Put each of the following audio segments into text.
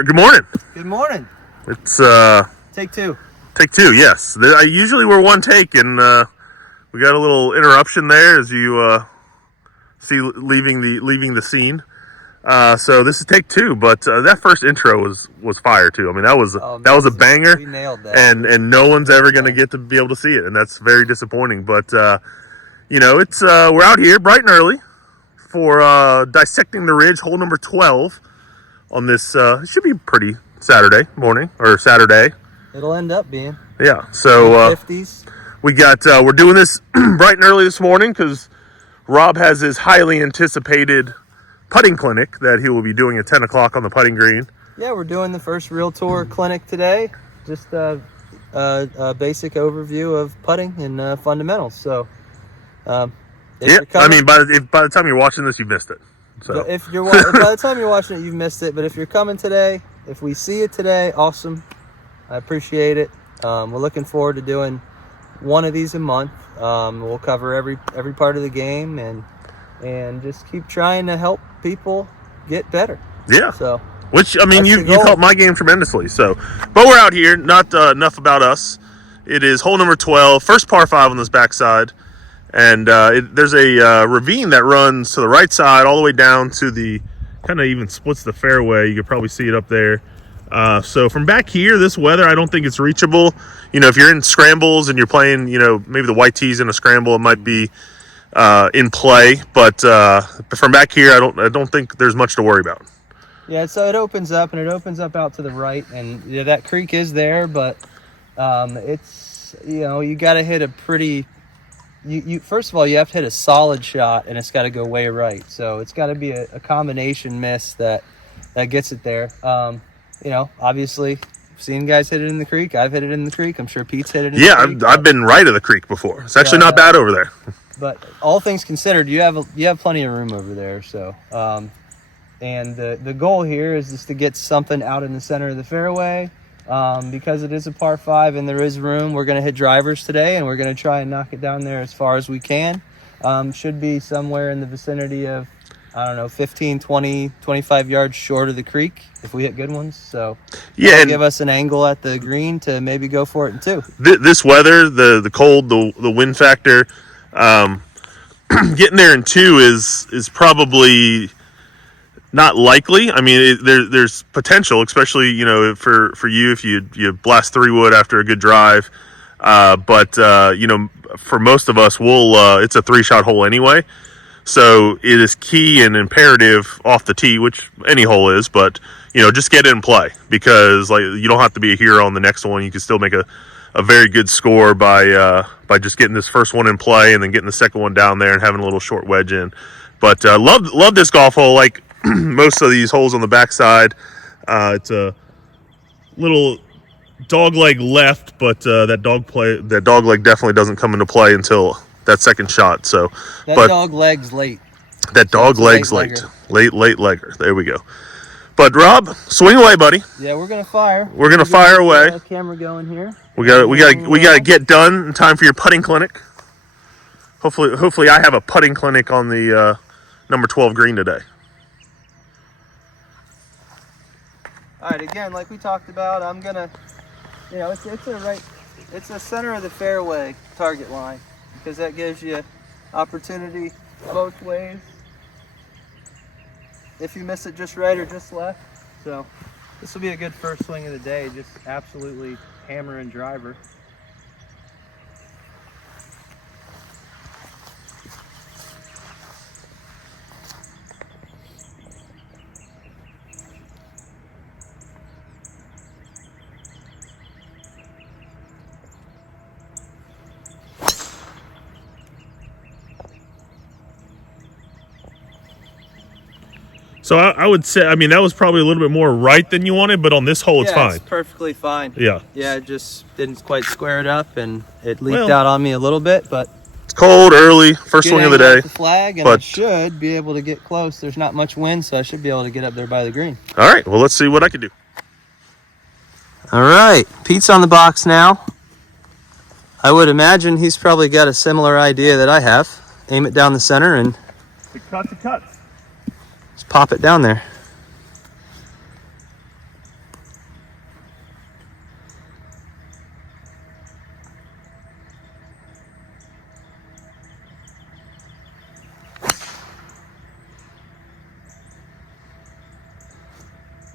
Robert, good morning. Good morning. It's Take two. take two. Yes, I usually we're one take, and we got a little interruption there as you see leaving the scene. So this is take two, but that first intro was fire too. I mean, that was a banger. We nailed that. And no one's ever going to get to be able to see it, and that's very disappointing. But it's we're out here bright and early for Dissecting the Ridge, hole number 12 on this. It should be pretty Saturday morning or Saturday. It'll end up being. Yeah. So 50s. we got we're doing this bright and early this morning because Rob has his highly anticipated putting clinic that he will be doing at 10 o'clock on the putting green. Yeah, we're doing the first Real Tour clinic today. Just a basic overview of putting and fundamentals. So, I mean, by the time you're watching this, you've missed it. So if you're by the time you're watching it, you've missed it. But if you're coming today, if we see you today, awesome. I appreciate it. We're looking forward to doing one of these a month. We'll cover every part of the game and just keep trying to help people get better. Yeah. So, which, I mean, you helped my game tremendously. So, but we're out here. Not enough about us. It is hole number 12, first par 5 on this backside. And there's a ravine that runs to the right side all the way down to the, kind of even splits the fairway. You could probably see it up there. So from back here, this weather, I don't think it's reachable. If you're in scrambles and you're playing, maybe the white tees in a scramble, it might be in play. But from back here, I don't think there's much to worry about. Yeah, so it opens up out to the right, and that creek is there, but it's you got to hit a pretty. You first of all, you have to hit a solid shot, and it's got to go way right. So it's got to be a combination miss that gets it there. Obviously, I've seen guys hit it in the creek. I've hit it in the creek. I'm sure Pete's hit it in the creek. I've been right of the creek before. It's actually not bad over there. But all things considered, you have plenty of room over there. So, and the goal here is just to get something out in the center of the fairway. Because it is a par 5 and there is room, we're going to hit drivers today, and we're going to try and knock it down there as far as we can. Should be somewhere in the vicinity of, 15, 20, 25 yards short of the creek if we hit good ones. So yeah, give us an angle at the green to maybe go for it in 2. This weather, the cold, the wind factor, getting there in 2 is probably not likely. I mean, there's potential, especially for you if you blast 3-wood after a good drive. But for most of us, it's a 3-shot hole anyway. So it is key and imperative off the tee, which any hole is. But just get it in play, because you don't have to be a hero on the next one. You can still make a very good score by just getting this first one in play and then getting the second one down there and having a little short wedge in. But love this golf hole. Like most of these holes on the backside, it's a little dog leg left, but that dog leg definitely doesn't come into play until that second shot. So dog leg's late. That dog leg's late legger. There we go. But Rob, swing away, buddy. Yeah, we're gonna fire. We're gonna fire away. Camera going here. We got to get done in time for your putting clinic. Hopefully, I have a putting clinic on the number 12 green today. All right, again, like we talked about, I'm gonna, it's a center of the fairway target line, because that gives you opportunity both ways if you miss it just right or just left. So this will be a good first swing of the day, just absolutely hammer and driver. So I would say, I mean, that was probably a little bit more right than you wanted, but on this hole, it's fine. It's perfectly fine. Yeah. Yeah, it just didn't quite square it up, and it leaked out on me a little bit, but it's cold, early, first swing of the day. The flag, and I should be able to get close. There's not much wind, so I should be able to get up there by the green. All right, well, let's see what I can do. All right, Pete's on the box now. I would imagine he's probably got a similar idea that I have. Aim it down the center and cut. just pop it down there.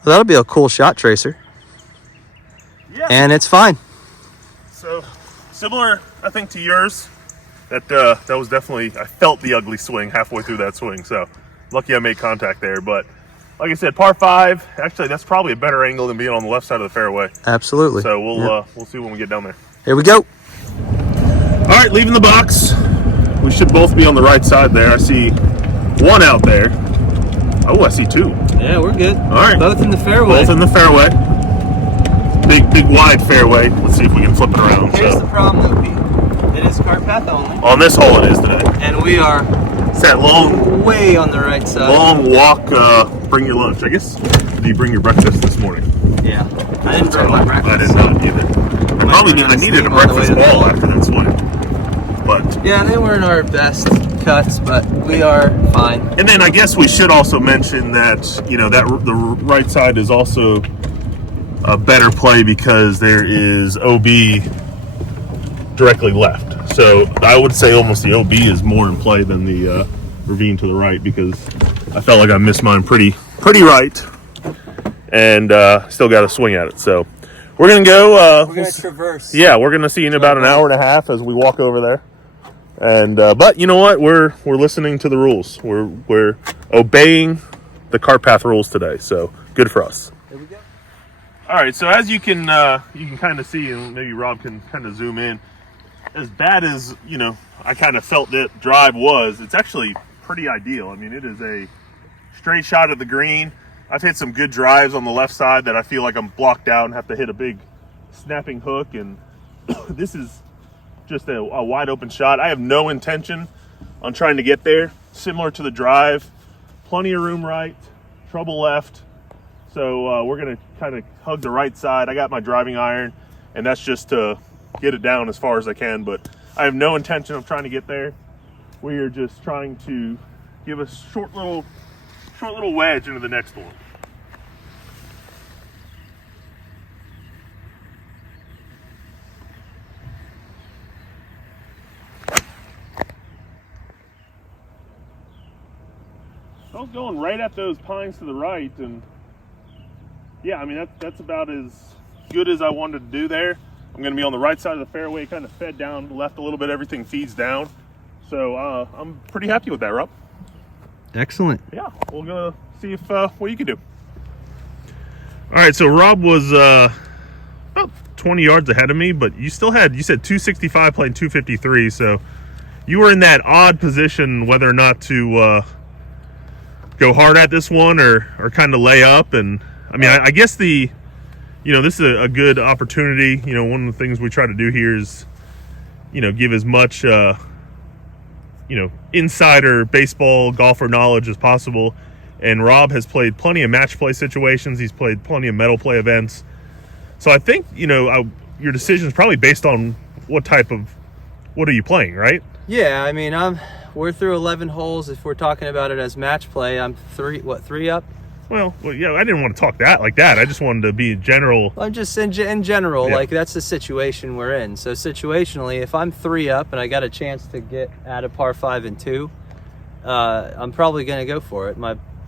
Well, that'll be a cool shot tracer. Yeah. And it's fine. So similar, I think, to yours. That was definitely, I felt the ugly swing halfway through that swing. So lucky I made contact there. But like I said, par 5. Actually, that's probably a better angle than being on the left side of the fairway. Absolutely. So we'll see when we get down there. Here we go. All right, leaving the box. We should both be on the right side there. I see one out there. Oh, I see 2. Yeah, we're good. All right. Both in the fairway. Both in the fairway. Big wide fairway. Let's see if we can flip it around. Here's the problem though, Pete. It is cart path only. On this hole it is today. And we are It's that long way on the right side. Long walk, bring your lunch. I guess, did you bring your breakfast this morning? Yeah. I didn't bring my breakfast. I did not either. I needed a breakfast ball after that swing. But yeah, they weren't our best cuts, but we are fine. And then I guess we should also mention that, you know, that the right side is also a better play because there is OB directly left. So I would say almost the OB is more in play than the ravine to the right, because I felt like I missed mine pretty right, and still got a swing at it. So we're gonna go. We're gonna traverse. Yeah, we're gonna see you in about an hour and a half as we walk over there. And but you know what? We're listening to the rules. We're obeying the cart path rules today. So good for us. Here we go. All right. So as you can kind of see, and maybe Rob can kind of zoom in. As bad as, you know, I kind of felt that drive was, it's actually pretty ideal. I mean, it is a straight shot at the green. I've hit some good drives on the left side that I feel like I'm blocked out and have to hit a big snapping hook, and this is just a wide open shot. I have no intention on trying to get there. Similar to the drive, plenty of room right, trouble left. So we're gonna kind of hug the right side. I got my driving iron, and that's just to get it down as far as I can, but I have no intention of trying to get there. We are just trying to give a short little wedge into the next one. I was going right at those pines to the right, and yeah, I mean that's about as good as I wanted to do there. I'm going to be on the right side of the fairway, kind of fed down left a little bit. Everything feeds down. So I'm pretty happy with that, Rob. Excellent. Yeah, we're going to see if what you can do. All right, so Rob was about 20 yards ahead of me, but you said 265 playing 253. So you were in that odd position whether or not to go hard at this one or kind of lay up. And I mean, I guess this is a good opportunity. You know, one of the things we try to do here is, you know, give as much, insider baseball golfer knowledge as possible. And Rob has played plenty of match play situations. He's played plenty of medal play events. So I think, your decision is probably based on what are you playing, right? Yeah, I mean, we're through 11 holes. If we're talking about it as match play, I'm three up? Well, yeah, I didn't want to talk like that. I just wanted to be general. I'm just in general, Yeah. like that's the situation we're in. So situationally, if I'm 3 up and I got a chance to get at a par 5 and 2, I'm probably going to go for it.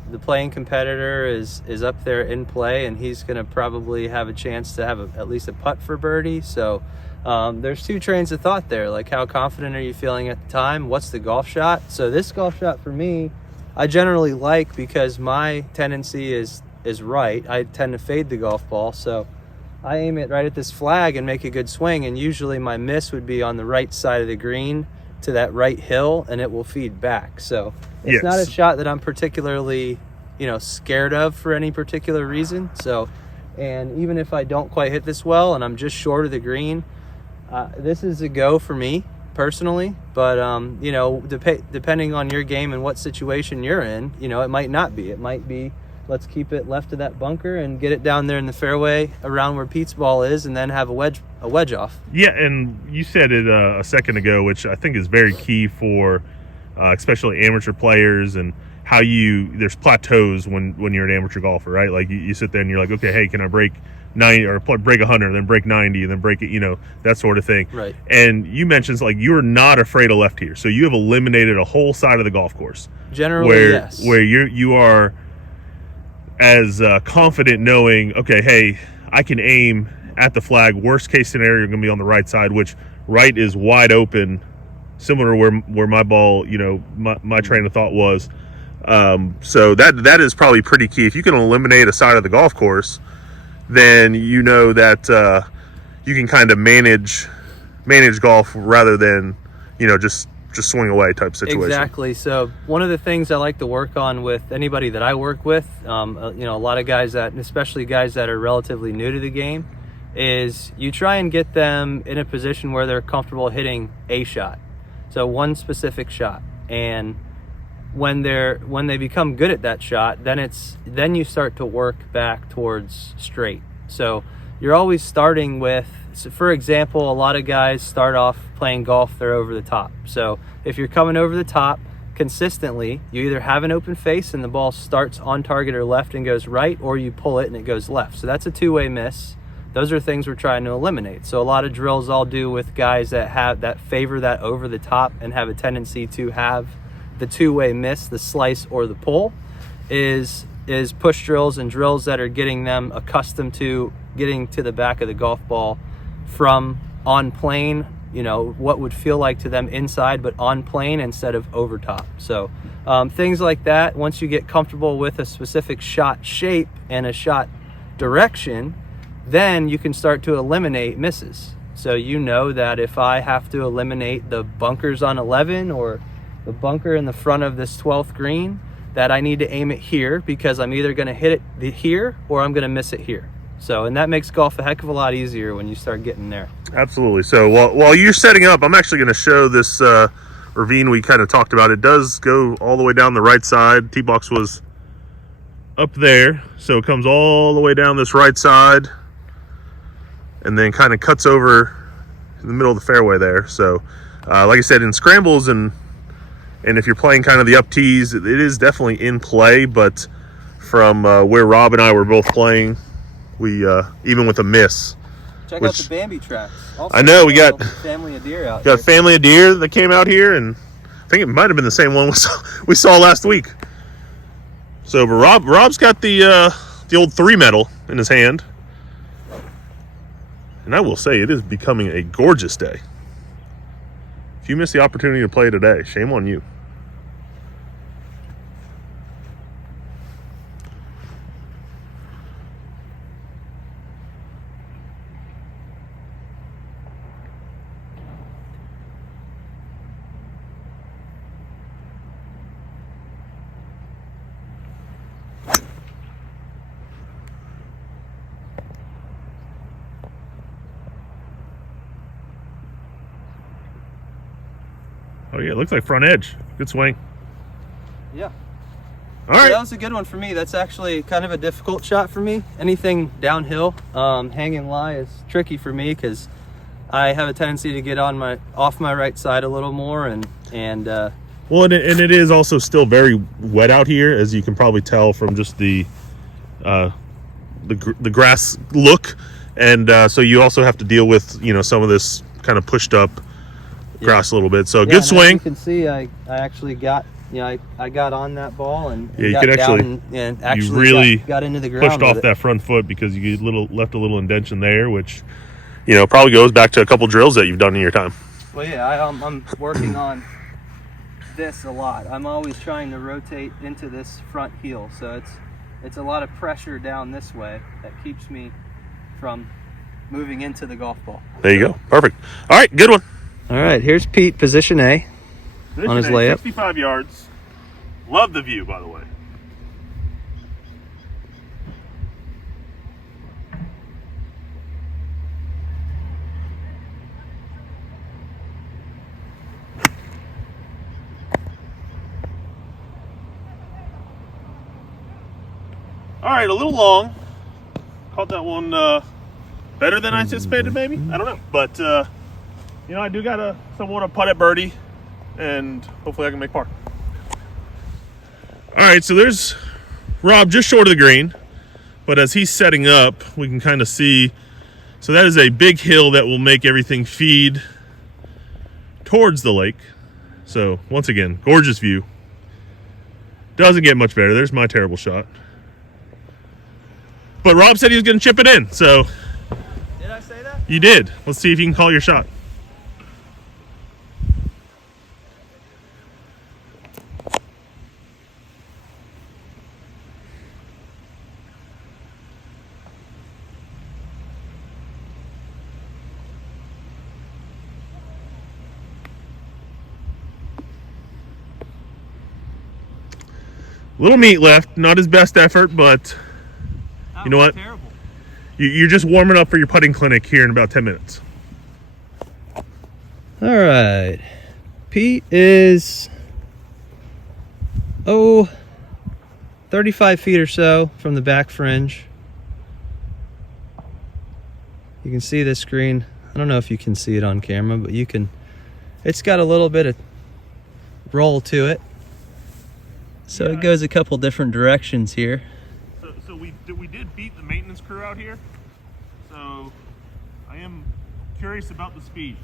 The playing competitor is up there in play, and he's going to probably have a chance to have at least a putt for birdie. So there's 2 trains of thought there. Like, how confident are you feeling at the time? What's the golf shot? So this golf shot for me, I generally like, because my tendency is right. I tend to fade the golf ball, so I aim it right at this flag and make a good swing, and usually my miss would be on the right side of the green to that right hill, and it will feed back. So it's not a shot that I'm particularly, scared of for any particular reason. So, and even if I don't quite hit this well and I'm just short of the green, this is a go for me personally. But depending on your game and what situation you're in, it might not be. It might be, let's keep it left of that bunker and get it down there in the fairway around where Pete's ball is, and then have a wedge off. Yeah, and you said it a second ago, which I think is very key for especially amateur players, and how there's plateaus when you're an amateur golfer, right? Like you sit there and you're like, okay, hey, can I break 90 or break 100, then break 90, and then break it, that sort of thing. Right. And you mentioned, like, you're not afraid of left here, so you have eliminated a whole side of the golf course. Generally, yes. Where you are as confident knowing, okay, hey, I can aim at the flag. Worst case scenario, you're going to be on the right side, which right is wide open, similar to where my ball, my train of thought was. So that is probably pretty key. If you can eliminate a side of the golf course, then you know that you can kind of manage golf rather than just swing away type situation. Exactly. So one of the things I like to work on with anybody that I work with, a lot of guys especially guys that are relatively new to the game, is you try and get them in a position where they're comfortable hitting a shot. So one specific shot. And when they become good at that shot, then you start to work back towards straight. So you're always starting with, so for example, a lot of guys start off playing golf, they're over the top. So if you're coming over the top consistently, you either have an open face and the ball starts on target or left and goes right, or you pull it and it goes left. So that's a two-way miss. Those are things we're trying to eliminate. So a lot of drills I'll do with guys that favor that over the top and have a tendency to have the two-way miss, the slice or the pull, is push drills and drills that are getting them accustomed to getting to the back of the golf ball from on plane, what would feel like to them inside, but on plane instead of over top. So things like that, once you get comfortable with a specific shot shape and a shot direction, then you can start to eliminate misses. So that if I have to eliminate the bunkers on 11 or the bunker in the front of this 12th green, that I need to aim it here because I'm either going to hit it here or I'm going to miss it here. So, and that makes golf a heck of a lot easier when you start getting there. Absolutely. So while you're setting up, I'm actually going to show this ravine we kind of talked about. It does go all the way down the right side. Tee box was up there, so it comes all the way down this right side and then kind of cuts over in the middle of the fairway there. So like I said, in scrambles and if you're playing kind of the up tees, it is definitely in play, but from where Rob and I were both playing, we even with a miss. Check out the Bambi tracks. Also, I know we got family of deer out here. Got a family of deer that came out here, and I think it might have been the same one we saw last week. So, but Rob's got the old 3 medal in his hand, and I will say it is becoming a gorgeous day. If you miss the opportunity to play today, shame on you. Oh yeah, it looks like front edge. Good swing. Yeah. All right. So that was a good one for me. That's actually kind of a difficult shot for me. Anything downhill, hanging lie is tricky for me because I have a tendency to get off my right side a little more and well, and it is also still very wet out here, as you can probably tell from just the grass look, and so you also have to deal with some of this kind of pushed up grass a little bit. So good swing. As you can see, I actually got I got on that ball and you got could down and actually you really got into the ground. Pushed off that front foot because you left a little indention there, which probably goes back to a couple drills that you've done in your time. Well, yeah, I'm working on this a lot. I'm always trying to rotate into this front heel, so it's a lot of pressure down this way that keeps me from moving into the golf ball. There you go. Perfect. All right, good one. All right, here's Pete, position A. On his layup. 65 yards. Love the view, by the way. All right, a little long. Caught that one better than I anticipated, maybe. I don't know. But, I do got somewhat a putt at birdie, and hopefully I can make par. All right, so there's Rob just short of the green, but as he's setting up, we can kind of see. So that is a big hill that will make everything feed towards the lake. So once again, gorgeous view. Doesn't get much better. There's my terrible shot. But Rob said he was going to chip it in, so Did I say that? you did. Let's see if you can call your shot. Little meat left, not his best effort, but you know what? Terrible. You're just warming up for your putting clinic here in about 10 minutes. All right. Pete is 35 feet or so from the back fringe. You can see this green. I don't know if you can see it on camera, but you can. It's got a little bit of roll to it. So Yeah. it goes a couple different directions here. So we did beat the maintenance crew out here. So I am curious about the speed.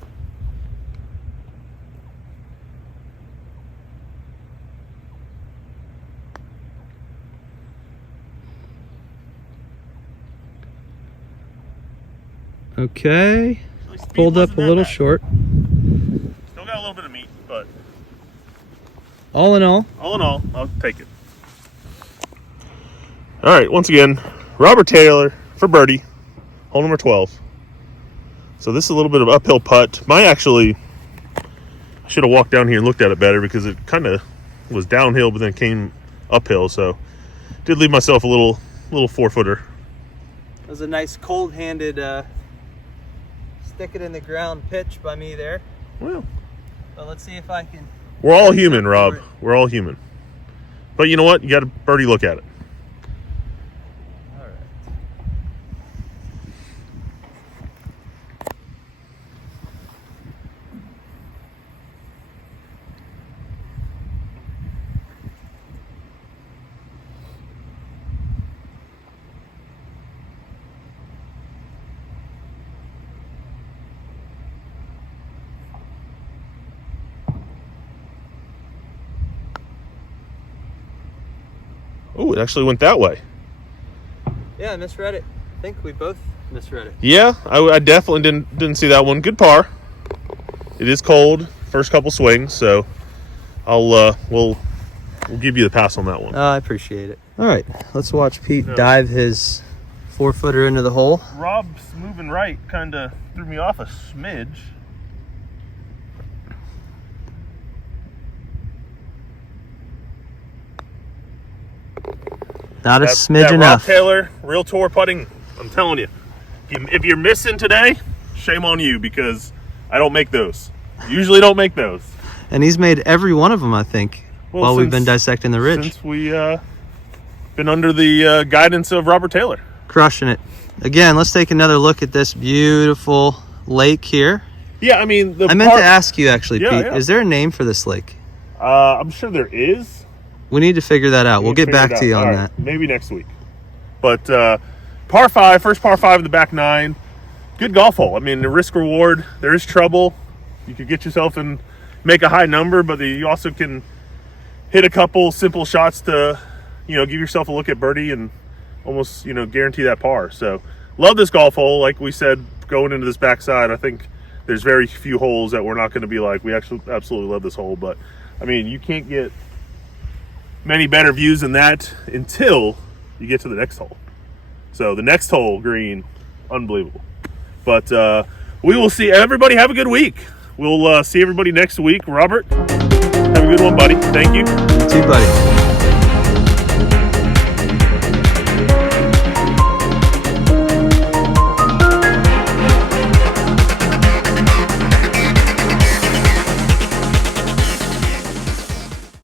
Okay. Actually, speed Pulled up wasn't a that little bad. short. Still got a little bit of meat, but All in all, I'll take it. All right, once again, Robert Taylor for birdie, hole number 12. So this is a little bit of uphill putt. I should have walked down here and looked at it better because it kind of was downhill, but then came uphill. So did leave myself a little 4-footer. it was a nice cold-handed stick it in the ground pitch by me there. Well, But let's see if I can. we're all human, Rob. We're all human. But you know what? You got a birdie look at it. All right. Oh, it actually went that way. Yeah, I misread it. I think we both misread it. Yeah, I definitely didn't see that one. Good par. It is cold. First couple swings, so we'll give you the pass on that one. I appreciate it. All right, let's watch Pete dive his 4-footer into the hole. Rob's moving right kind of threw me off a smidge. Not a smidge Rob enough. Taylor, real tour putting. I'm telling you, if you're missing today, shame on you because I don't make those. Usually don't make those. And he's made every one of them, I think, while we've been dissecting the ridge. Since we been under the guidance of Robert Taylor. Crushing it. Again, let's take another look at this beautiful lake here. Yeah, I mean, I meant to ask you actually, Yeah, Pete, yeah. is there a name for this lake? I'm sure there is. We need to figure that out. We'll get Figure it back to you out. on All that. right, maybe next week. But par 5, first par 5 of the back 9. Good golf hole. I mean, the risk reward, there is trouble. You could get yourself and make a high number, but you also can hit a couple simple shots to, give yourself a look at birdie and almost, guarantee that par. So love this golf hole. Like we said, going into this backside, I think there's very few holes that we're not going to be like, we actually absolutely love this hole. But I mean, you can't get many better views than that until you get to the next hole. So the next hole, green, unbelievable. But we will see. Everybody have a good week. We'll see everybody next week. Robert, have a good one, buddy. Thank you. You too, buddy.